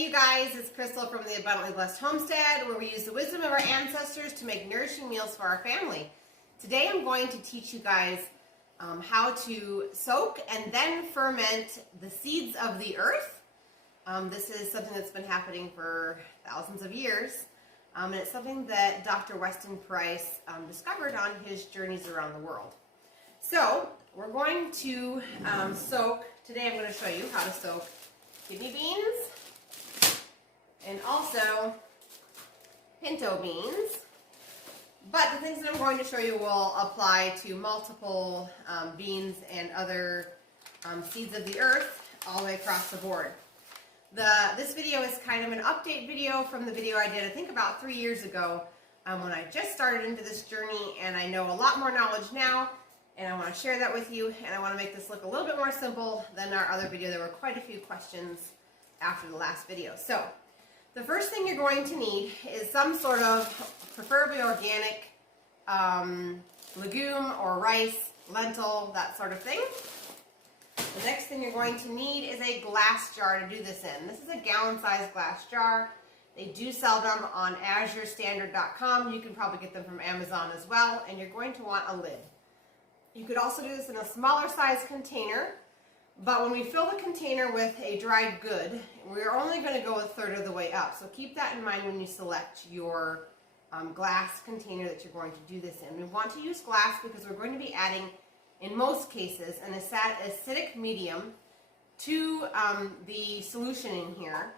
Hey you guys, it's Crystal from the Abundantly Blessed Homestead, where we use the wisdom of our ancestors to make nourishing meals for our family. Today I'm going to teach you guys how to soak and then ferment the seeds of the earth. This is something that's been happening for thousands of years, and it's something that Dr. Weston Price discovered on his journeys around the world. So we're going to soak. Today I'm going to show you how to soak kidney beans and also pinto beans. But the things that I'm going to show you will apply to multiple beans and other seeds of the earth all the way across the board. This video is kind of an update video from the video I did, I think about 3 years ago when I just started into this journey, and I know a lot more knowledge now, and I want to share that with you, and I want to make this look a little bit more simple than our other video. There were quite a few questions after the last video. So the first thing you're going to need is some sort of preferably organic legume or rice, lentil, that sort of thing. The next thing you're going to need is a glass jar to do this in. This is a gallon-sized glass jar. They do sell them on AzureStandard.com. You can probably get them from Amazon as well, and you're going to want a lid. You could also do this in a smaller size container, but when we fill the container with a dried good, we're only going to go a third of the way up. So keep that in mind when you select your glass container that you're going to do this in. We want to use glass because we're going to be adding, in most cases, an acidic medium to the solution in here.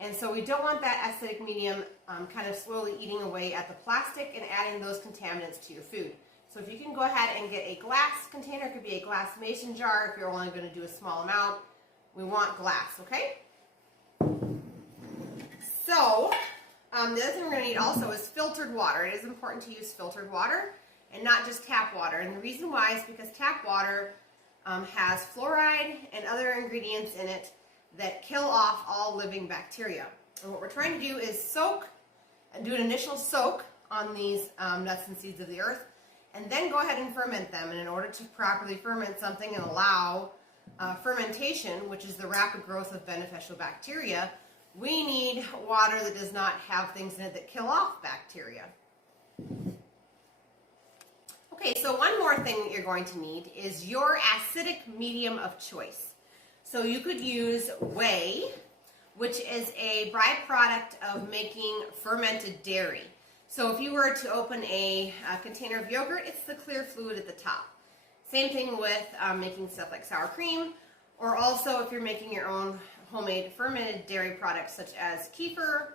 And so we don't want that acidic medium kind of slowly eating away at the plastic and adding those contaminants to your food. So if you can go ahead and get a glass container, it could be a glass mason jar if you're only going to do a small amount. We want glass, okay? So the other thing we're going to need also is filtered water. It is important to use filtered water and not just tap water. And the reason why is because tap water has fluoride and other ingredients in it that kill off all living bacteria. And what we're trying to do is soak and do an initial soak on these nuts and seeds of the earth, and then go ahead and ferment them. And in order to properly ferment something and allow fermentation, which is the rapid growth of beneficial bacteria, we need water that does not have things in it that kill off bacteria. Okay, so one more thing that you're going to need is your acidic medium of choice. So you could use whey, which is a byproduct of making fermented dairy. So if you were to open a container of yogurt, it's the clear fluid at the top. Same thing with making stuff like sour cream, or also if you're making your own homemade fermented dairy products such as kefir.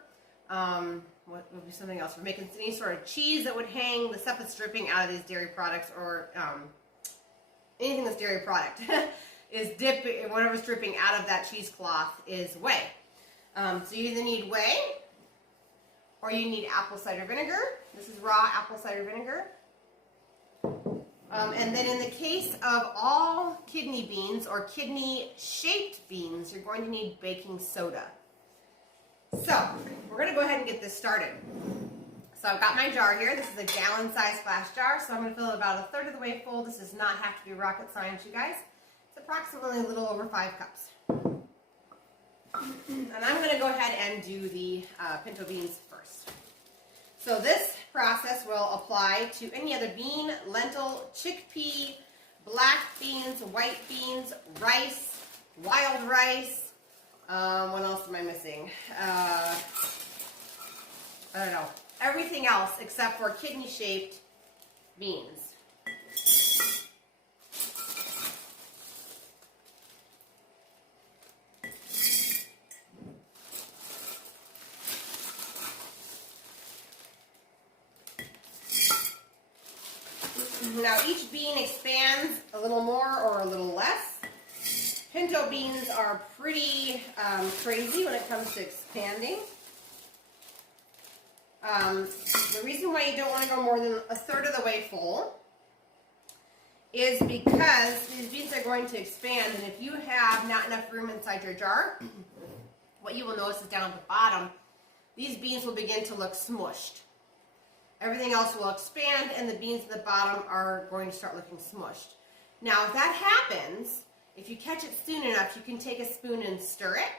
What would be something else? We're making any sort of cheese that would hang, the stuff that's dripping out of these dairy products, or anything that's dairy product is whatever's dripping out of that cheesecloth is whey. So you either need whey or you need apple cider vinegar. This is raw apple cider vinegar. And then in the case of all kidney beans or kidney-shaped beans, you're going to need baking soda. So we're going to go ahead and get this started. So I've got my jar here. This is a gallon-sized glass jar, so I'm going to fill it about a third of the way full. This does not have to be rocket science, you guys. It's approximately a little over 5 cups. And I'm going to go ahead and do the pinto beans first. So this process will apply to any other bean, lentil, chickpea, black beans, white beans, rice, wild rice. What else am I missing? I don't know. Everything else except for kidney-shaped beans. Now each bean expands a little more or a little less. Pinto beans are pretty crazy when it comes to expanding. The reason why you don't want to go more than a third of the way full is because these beans are going to expand, and if you have not enough room inside your jar, what you will notice is down at the bottom, these beans will begin to look smushed. Everything else will expand, and the beans at the bottom are going to start looking smushed. Now, if that happens, if you catch it soon enough, you can take a spoon and stir it.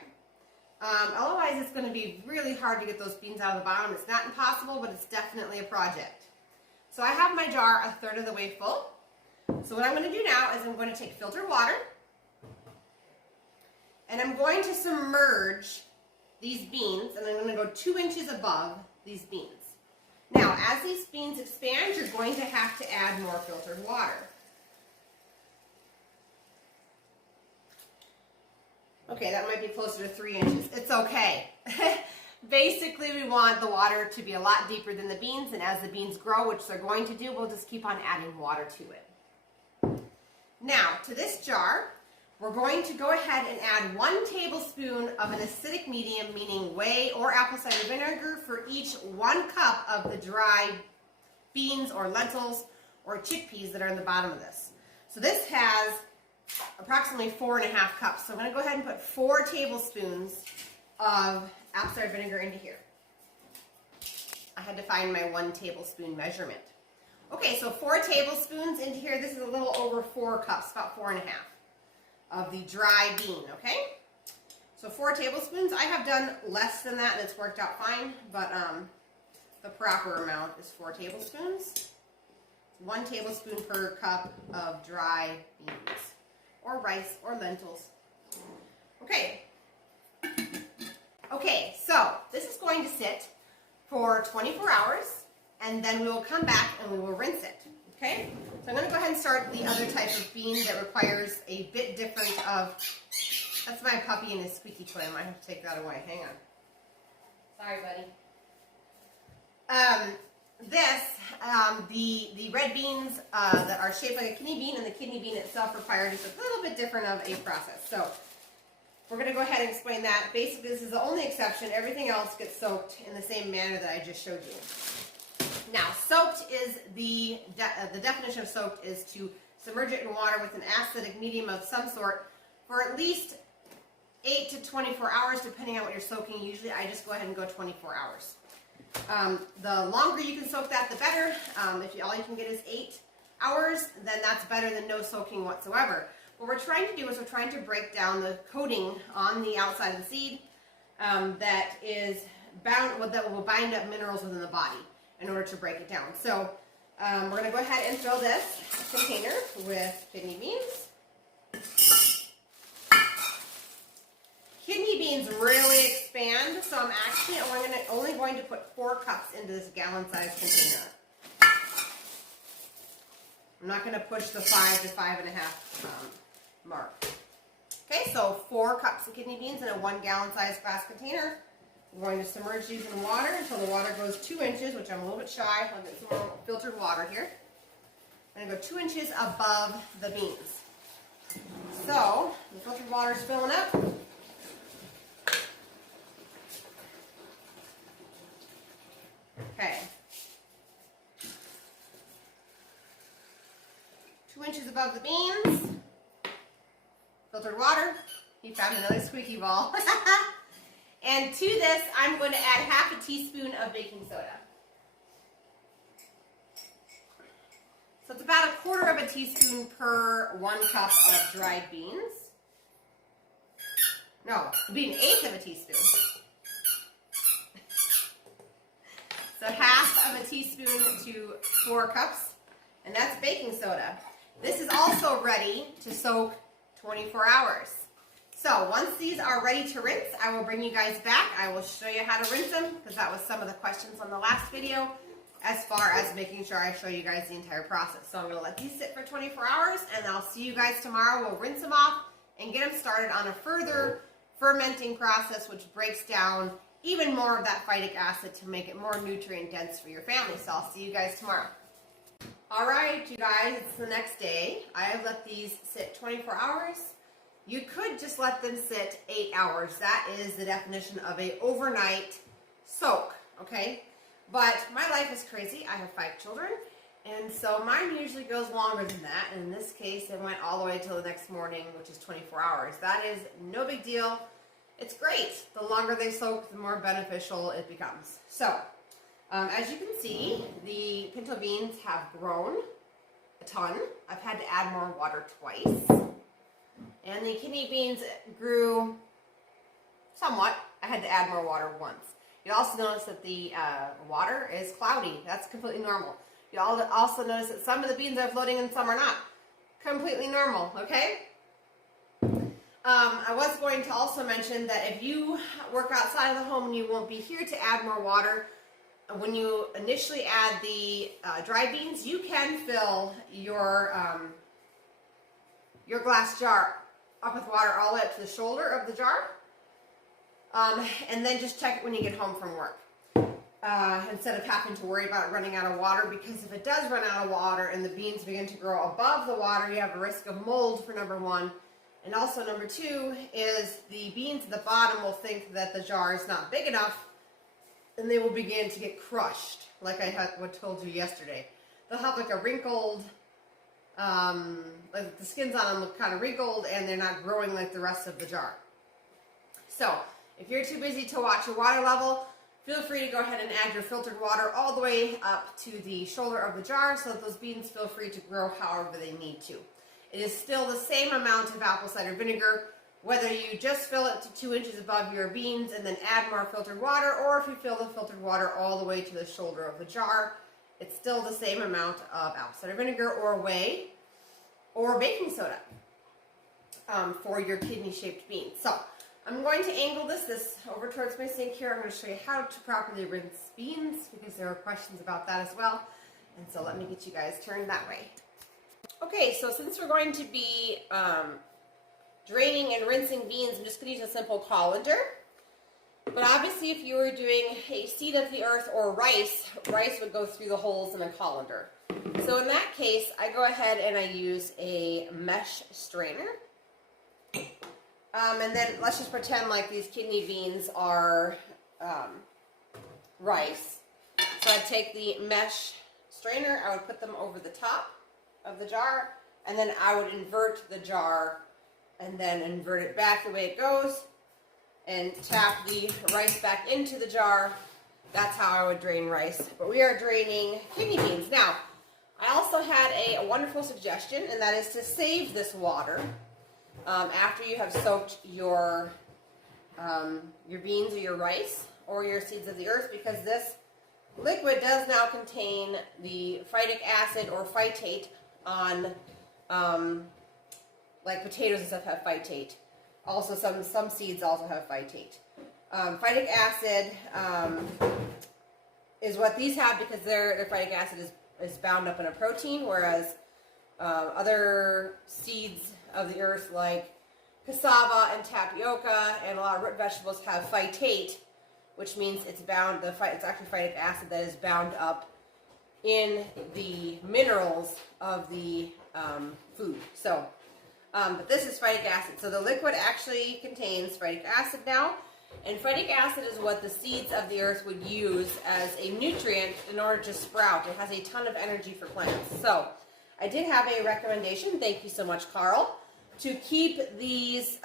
Otherwise, it's going to be really hard to get those beans out of the bottom. It's not impossible, but it's definitely a project. So I have my jar a third of the way full. So what I'm going to do now is I'm going to take filtered water, and I'm going to submerge these beans, and I'm going to go 2 inches above these beans. Now, as these beans expand, you're going to have to add more filtered water. Okay, that might be closer to 3 inches. It's okay. Basically, we want the water to be a lot deeper than the beans, and as the beans grow, which they're going to do, we'll just keep on adding water to it. Now, to this jar, we're going to go ahead and add 1 tablespoon of an acidic medium, meaning whey or apple cider vinegar, for each 1 cup of the dried beans or lentils or chickpeas that are in the bottom of this. So this has approximately 4.5 cups. So I'm going to go ahead and put 4 tablespoons of apple cider vinegar into here. I had to find my 1 tablespoon measurement. Okay, so 4 tablespoons into here. This is a little over 4 cups, about 4.5 of the dry bean, okay? So 4 tablespoons. I have done less than that and it's worked out fine, but the proper amount is 4 tablespoons. 1 tablespoon per cup of dry beans, or rice, or lentils. Okay. Okay, so this is going to sit for 24 hours, and then we will come back and we will rinse it. Okay? So I'm going to go ahead and start the other type of bean that requires a bit different of... That's my puppy and his squeaky toy. I might have to take that away. Hang on. Sorry, buddy. The red beans that are shaped like a kidney bean, and the kidney bean itself require just a little bit different of a process. So we're going to go ahead and explain that. Basically, this is the only exception. Everything else gets soaked in the same manner that I just showed you. Now, soaked is the definition of soaked is to submerge it in water with an acidic medium of some sort for at least 8 to 24 hours, depending on what you're soaking. Usually, I just go ahead and go 24 hours. The longer you can soak that, the better. If all you can get is 8 hours, then that's better than no soaking whatsoever. What we're trying to do is we're trying to break down the coating on the outside of the seed that is bound, that will bind up minerals within the body in order to break it down. So we're going to go ahead and fill this container with kidney beans. Kidney beans really expand, so I'm actually only going to put 4 cups into this gallon-sized container. I'm not going to push the 5 to 5.5 mark. Okay, so 4 cups of kidney beans in a 1 gallon-sized glass container. We're going to submerge these in water until the water goes 2 inches, which I'm a little bit shy. I'll get some more filtered water here. I'm going to go 2 inches above the beans. So the filtered water is filling up. Okay. 2 inches above the beans. Filtered water. He found another squeaky ball. And to this, I'm going to add half a teaspoon of baking soda. So it's about 1/4 of a teaspoon per 1 cup of dried beans. No, it'd be 1/8 of a teaspoon. So half of a teaspoon to 4 cups, and that's baking soda. This is also ready to soak 24 hours. So once these are ready to rinse, I will bring you guys back. I will show you how to rinse them, because that was some of the questions on the last video, as far as making sure I show you guys the entire process. So I'm going to let these sit for 24 hours, and I'll see you guys tomorrow. We'll rinse them off and get them started on a further fermenting process, which breaks down even more of that phytic acid to make it more nutrient dense for your family. So I'll see you guys tomorrow. All right, you guys, it's the next day. I have let these sit 24 hours. You could just let them sit 8 hours. That is the definition of a overnight soak, okay? But my life is crazy. I have 5 children, and so mine usually goes longer than that. And in this case, it went all the way till the next morning, which is 24 hours. That is no big deal. It's great. The longer they soak, the more beneficial it becomes. So, as you can see, the pinto beans have grown a ton. I've had to add more water twice. And the kidney beans grew somewhat. I had to add more water once. You'll also notice that the water is cloudy. That's completely normal. You'll also notice that some of the beans are floating and some are not. Completely normal, okay? I was going to also mention that if you work outside of the home and you won't be here to add more water, when you initially add the dry beans, you can fill your glass jar up with water all the way up to the shoulder of the jar. And then just check it when you get home from work. Instead of having to worry about it running out of water, because if it does run out of water and the beans begin to grow above the water, you have a risk of mold, for number one. And also number two is the beans at the bottom will think that the jar is not big enough, and they will begin to get crushed, like I had told you yesterday. They'll have like a wrinkled, like the skins on them look kind of wrinkled, and they're not growing like the rest of the jar. So if you're too busy to watch your water level, feel free to go ahead and add your filtered water all the way up to the shoulder of the jar so that those beans feel free to grow however they need to. It is still the same amount of apple cider vinegar, whether you just fill it to 2 inches above your beans and then add more filtered water, or if you fill the filtered water all the way to the shoulder of the jar, it's still the same amount of apple cider vinegar or whey or baking soda for your kidney-shaped beans. So I'm going to angle this over towards my sink here. I'm going to show you how to properly rinse beans because there are questions about that as well. And so let me get you guys turned that way. Okay, so since we're going to be draining and rinsing beans, I'm just going to use a simple colander. But obviously if you were doing a seed of the earth or rice would go through the holes in a colander. So in that case, I go ahead and I use a mesh strainer. And then let's just pretend like these kidney beans are rice. So I'd take the mesh strainer, I would put them over the top of the jar, and then I would invert the jar and then invert it back the way it goes and tap the rice back into the jar. That's how I would drain rice. But we are draining kidney beans. Now, I also had a wonderful suggestion, and that is to save this water after you have soaked your beans or your rice or your seeds of the earth, because this liquid does now contain the phytic acid or phytate on, like potatoes and stuff have phytate. Also, some seeds also have phytate. Phytic acid is what these have because their phytic acid is bound up in a protein, whereas other seeds of the earth like cassava and tapioca and a lot of root vegetables have phytate, which means it's actually phytic acid that is bound up in the minerals of the food. So, but this is phytic acid. So the liquid actually contains phytic acid now, and phytic acid is what the seeds of the earth would use as a nutrient in order to sprout. It has a ton of energy for plants. So I did have a recommendation, thank you so much, Carl, to keep these,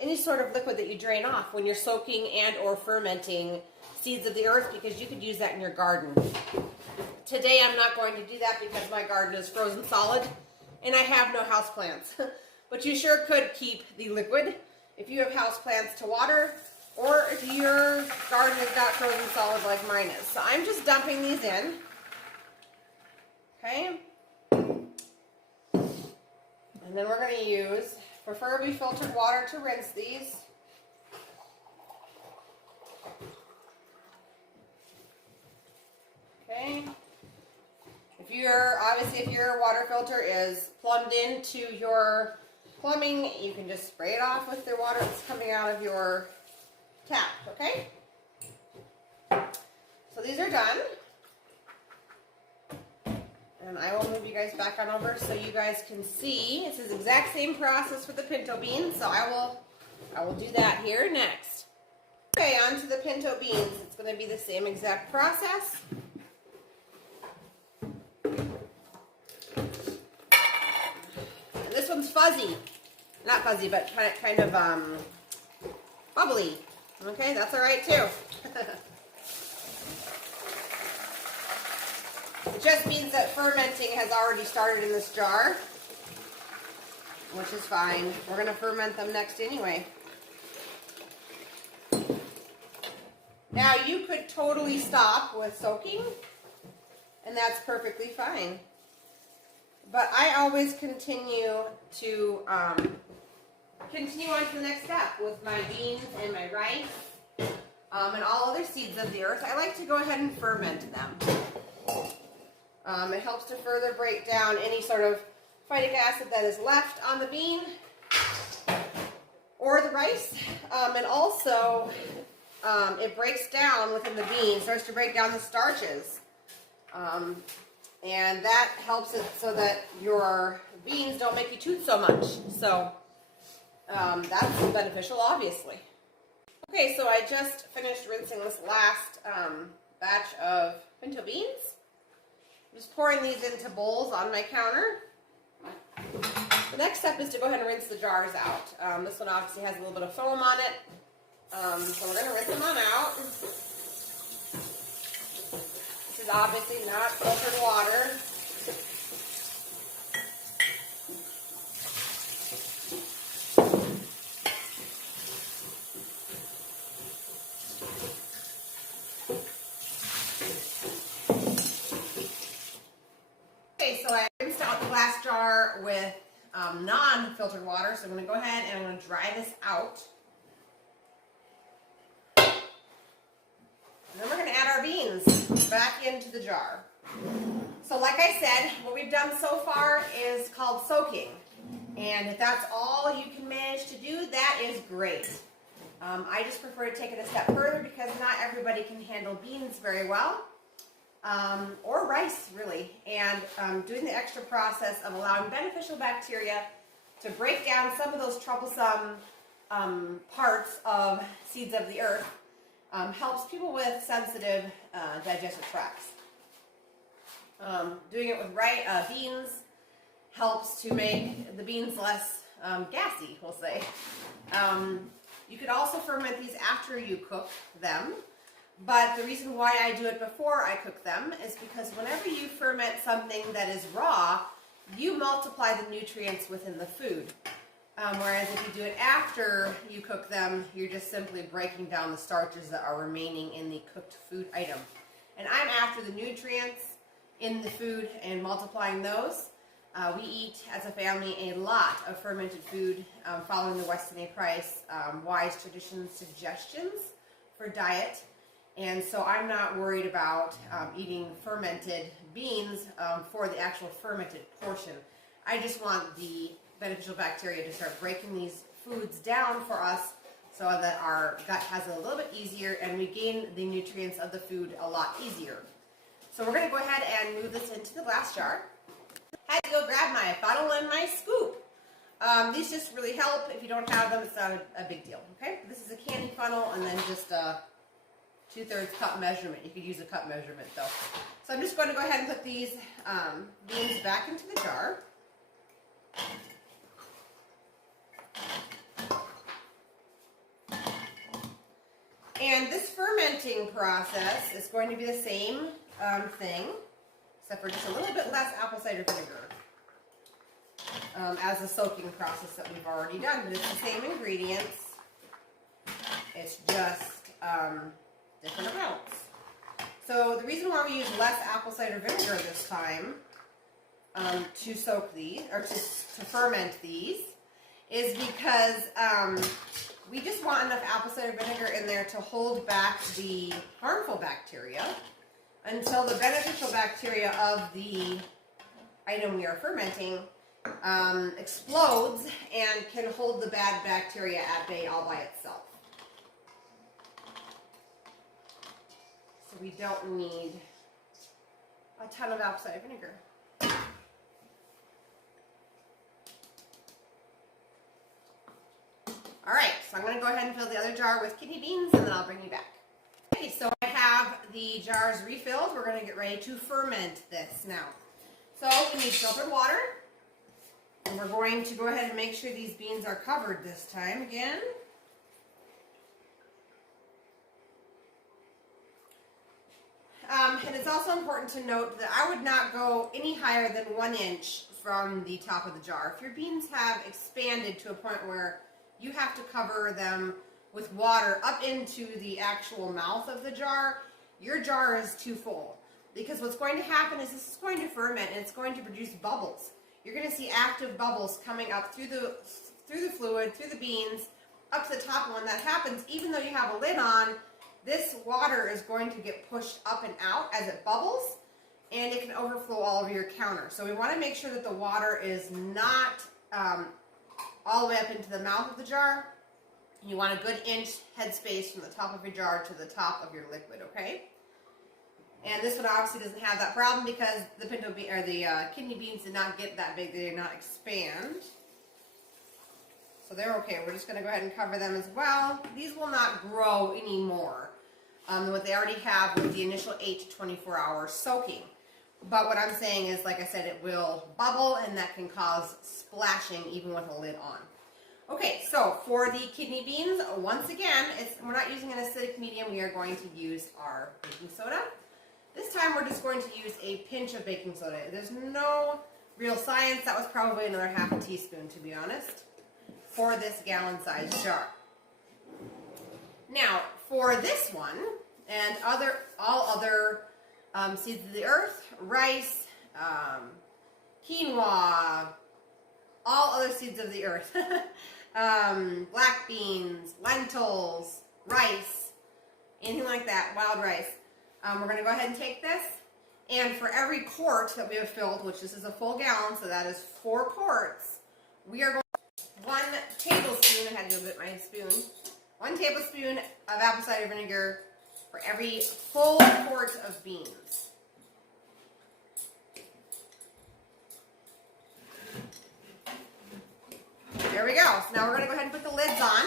any sort of liquid that you drain off when you're soaking and or fermenting seeds of the earth, because you could use that in your garden. Today I'm not going to do that because my garden is frozen solid and I have no house plants. But you sure could keep the liquid if you have house plants to water, or if your garden is not frozen solid like mine is. So I'm just dumping these in. Okay. And then we're going to use preferably filtered water to rinse these. Okay. If your water filter is plumbed into your plumbing, you can just spray it off with the water that's coming out of your tap, okay? So these are done. And I will move you guys back on over so you guys can see. It's the exact same process for the pinto beans, so I will do that here next. Okay, on to the pinto beans. It's going to be the same exact process. And this one's fuzzy. Not fuzzy, but kind of bubbly. Okay, that's all right too. It just means that fermenting has already started in this jar, which is fine. We're going to ferment them next anyway. Now you could totally stop with soaking, and that's perfectly fine. But I always continue to continue on to the next step with my beans and my rice and all other seeds of the earth. I like to go ahead and ferment them. It helps to further break down any sort of phytic acid that is left on the bean or the rice, and also it breaks down within the bean, starts to break down the starches, and that helps it so that your beans don't make you toot so much. So that's beneficial, obviously. Okay, so I just finished rinsing this last batch of pinto beans. I'm just pouring these into bowls on my counter. The next step is to go ahead and rinse the jars out. This one obviously has a little bit of foam on it, so we're going to rinse them on out. This is obviously not filtered water. Okay, so I rinsed out the glass jar with non-filtered water, so I'm going to go ahead and I'm going to dry this out. And then we're going to add our beans back into the jar. So like I said, what we've done so far is called soaking. And if that's all you can manage to do, that is great. I just prefer to take it a step further because not everybody can handle beans very well. Or rice, really, and doing the extra process of allowing beneficial bacteria to break down some of those troublesome parts of seeds of the earth helps people with sensitive digestive tracts. Doing it with beans helps to make the beans less gassy, we'll say. You could also ferment these after you cook them. But the reason why I do it before I cook them is because whenever you ferment something that is raw, you multiply the nutrients within the food. Whereas if you do it after you cook them, you're just simply breaking down the starches that are remaining in the cooked food item. And I'm after the nutrients in the food and multiplying those. We eat as a family a lot of fermented food following the Weston A. Price Wise Tradition suggestions for diet. And so I'm not worried about eating fermented beans for the actual fermented portion. I just want the beneficial bacteria to start breaking these foods down for us so that our gut has it a little bit easier and we gain the nutrients of the food a lot easier. So we're going to go ahead and move this into the glass jar. I had to go grab my funnel and my scoop. These just really help. If you don't have them, it's not a big deal. Okay, this is a candy funnel and then just a 2/3 cup measurement. You could use a cup measurement though. So I'm just going to go ahead and put these beans back into the jar. And this fermenting process is going to be the same thing, except for just a little bit less apple cider vinegar as the soaking process that we've already done. But it's the same ingredients. It's just different amounts. So the reason why we use less apple cider vinegar this time to soak these, or to ferment these, is because we just want enough apple cider vinegar in there to hold back the harmful bacteria until the beneficial bacteria of the item we are fermenting explodes and can hold the bad bacteria at bay all by itself. So we don't need a ton of apple cider vinegar. Alright, so I'm going to go ahead and fill the other jar with kidney beans and then I'll bring you back. Okay, so I have the jars refilled. We're going to get ready to ferment this now. So we need filtered water. And we're going to go ahead and make sure these beans are covered this time again. And it's also important to note that I would not go any higher than 1 inch from the top of the jar. If your beans have expanded to a point where you have to cover them with water up into the actual mouth of the jar, your jar is too full. Because what's going to happen is this is going to ferment and it's going to produce bubbles. You're going to see active bubbles coming up through the fluid, through the beans, up to the top one. That happens even though you have a lid on. This water is going to get pushed up and out as it bubbles, and it can overflow all over your counter. So we want to make sure that the water is not all the way up into the mouth of the jar. You want a good inch headspace from the top of your jar to the top of your liquid, okay? And this one obviously doesn't have that problem because the pinto bean or the kidney beans did not get that big; they did not expand. So they're okay. We're just going to go ahead and cover them as well. These will not grow anymore than what they already have with the initial 8 to 24 hours soaking. But what I'm saying is, like I said, it will bubble and that can cause splashing even with a lid on. Okay, so for the kidney beans, once again, we're not using an acidic medium. We are going to use our baking soda. This time we're just going to use a pinch of baking soda. There's no real science. That was probably another half a teaspoon, to be honest, for this gallon-sized jar. Now, for this one and all other seeds of the earth, rice, quinoa, all other seeds of the earth, black beans, lentils, rice, anything like that, wild rice. We're going to go ahead and take this, and for every quart that we have filled, which this is a full gallon, so that is 4 quarts, we are going to 1 tablespoon, I had to go get my spoon, 1 tablespoon of apple cider vinegar for every full quart of beans. There we go. So now we're going to go ahead and put the lids on.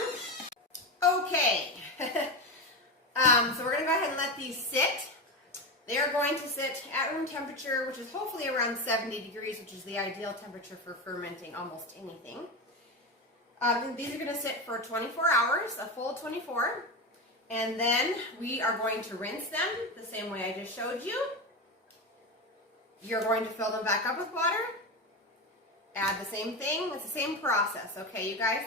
Okay. So we're going to go ahead and let these sit. They are going to sit at room temperature, which is hopefully around 70 degrees, which is the ideal temperature for fermenting almost anything. These are going to sit for 24 hours, a full 24. And then we are going to rinse them the same way I just showed you. You're going to fill them back up with water. Add the same thing. It's the same process, okay, you guys?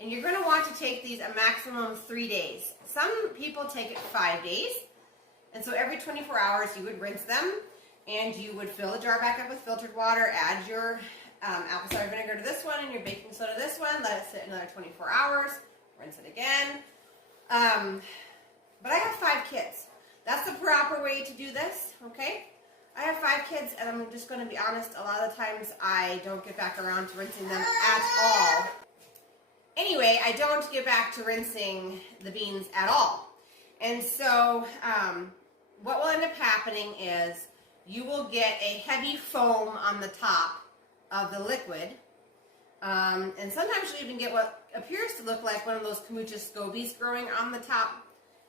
And you're going to want to take these a maximum of 3 days. Some people take it 5 days. And so every 24 hours you would rinse them and you would fill the jar back up with filtered water, add your apple cider vinegar to this one and your baking soda to this one, let it sit another 24 hours, rinse it again. But I have 5 kids. That's the proper way to do this, okay? I have 5 kids, and I'm just going to be honest, a lot of the times I don't get back around to rinsing them at all. Anyway, I don't get back to rinsing the beans at all. And so what will end up happening is you will get a heavy foam on the top of the liquid. And sometimes you'll even get what appears to look like one of those kombucha scobies growing on the top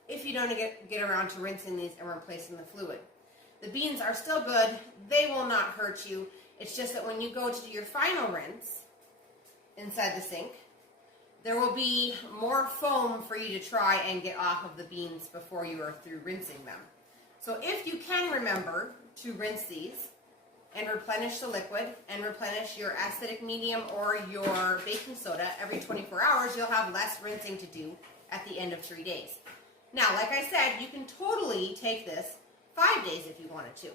if you don't get around to rinsing these and replacing the fluid. The beans are still good. They will not hurt you. It's just that when you go to do your final rinse inside the sink, there will be more foam for you to try and get off of the beans before you are through rinsing them. So if you can remember to rinse these and replenish the liquid and replenish your acidic medium or your baking soda every 24 hours, you'll have less rinsing to do at the end of 3 days. Now, like I said, you can totally take this 5 days if you wanted to.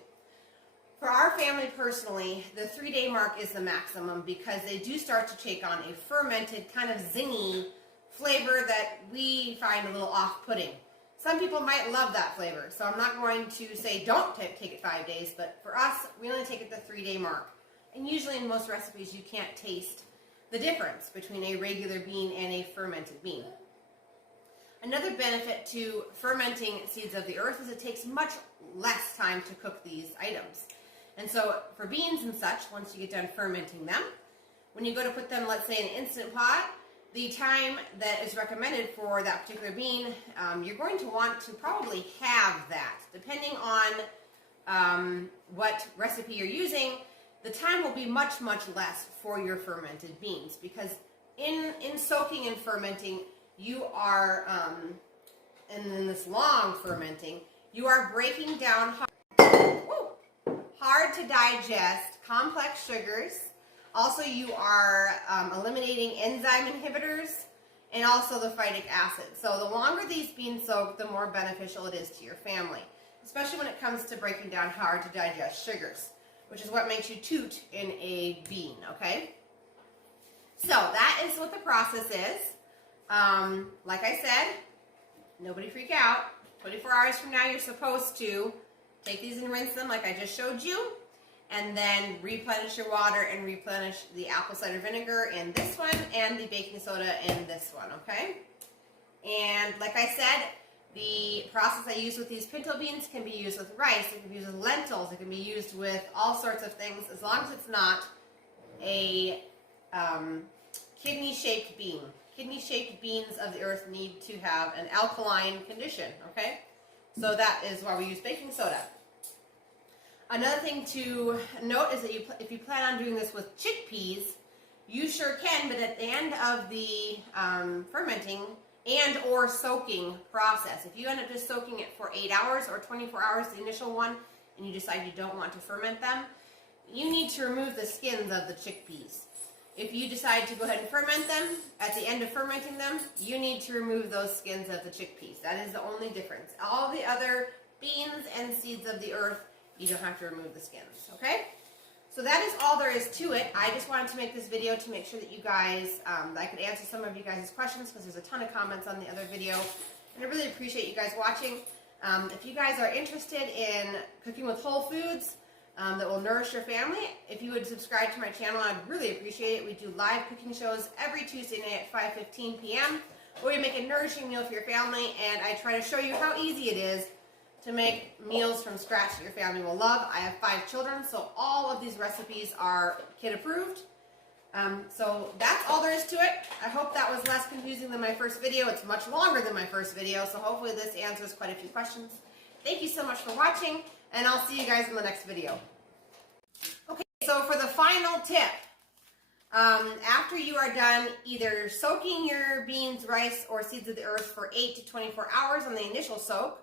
For our family personally, the 3-day mark is the maximum because they do start to take on a fermented kind of zingy flavor that we find a little off-putting. Some people might love that flavor, so I'm not going to say don't take it 5 days, but for us, we only take it the 3-day mark. And usually in most recipes, you can't taste the difference between a regular bean and a fermented bean. Another benefit to fermenting seeds of the earth is it takes much less time to cook these items. And so for beans and such, once you get done fermenting them, when you go to put them, let's say, in an Instant Pot, the time that is recommended for that particular bean, you're going to want to probably have that. Depending on what recipe you're using, the time will be much, much less for your fermented beans because in soaking and fermenting, you are, and in this long fermenting, you are breaking down hard to digest complex sugars. Also, you are eliminating enzyme inhibitors and also the phytic acid. So the longer these beans soak, the more beneficial it is to your family, especially when it comes to breaking down hard to digest sugars, which is what makes you toot in a bean, okay? So that is what the process is. Like I said, nobody freak out. 24 hours from now, you're supposed to take these and rinse them like I just showed you, and then replenish your water and replenish the apple cider vinegar in this one and the baking soda in this one, okay? And like I said, the process I use with these pinto beans can be used with rice, it can be used with lentils, it can be used with all sorts of things, as long as it's not a kidney-shaped bean. Kidney-shaped beans of the earth need to have an alkaline condition, okay? So that is why we use baking soda. Another thing to note is that if you plan on doing this with chickpeas, you sure can, but at the end of the fermenting and or soaking process, if you end up just soaking it for 8 hours or 24 hours, the initial one, and you decide you don't want to ferment them, you need to remove the skins of the chickpeas. If you decide to go ahead and ferment them, at the end of fermenting them, you need to remove those skins of the chickpeas. That is the only difference. All the other beans and seeds of the earth, you don't have to remove the skins, okay? So that is all there is to it. I just wanted to make this video to make sure that you guys, I could answer some of you guys' questions, because there's a ton of comments on the other video. And I really appreciate you guys watching. If you guys are interested in cooking with whole foods, that will nourish your family, if you would subscribe to my channel, I'd really appreciate it. We do live cooking shows every Tuesday night at 5:15 p.m. where we make a nourishing meal for your family, and I try to show you how easy it is to make meals from scratch that your family will love. I have 5 children, so all of these recipes are kid approved. So that's all there is to it. I hope that was less confusing than my first video. It's much longer than my first video, so hopefully this answers quite a few questions. Thank you so much for watching, and I'll see you guys in the next video. Okay, so for the final tip, after you are done either soaking your beans, rice, or seeds of the earth for 8 to 24 hours on the initial soak,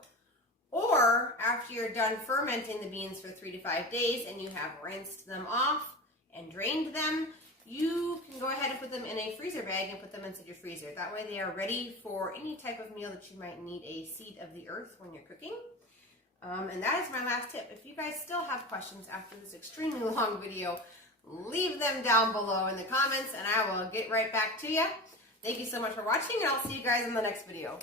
or after you're done fermenting the beans for 3 to 5 days and you have rinsed them off and drained them, you can go ahead and put them in a freezer bag and put them inside your freezer. That way they are ready for any type of meal that you might need a seed of the earth when you're cooking. And that is my last tip. If you guys still have questions after this extremely long video, leave them down below in the comments and I will get right back to you. Thank you so much for watching, and I'll see you guys in the next video.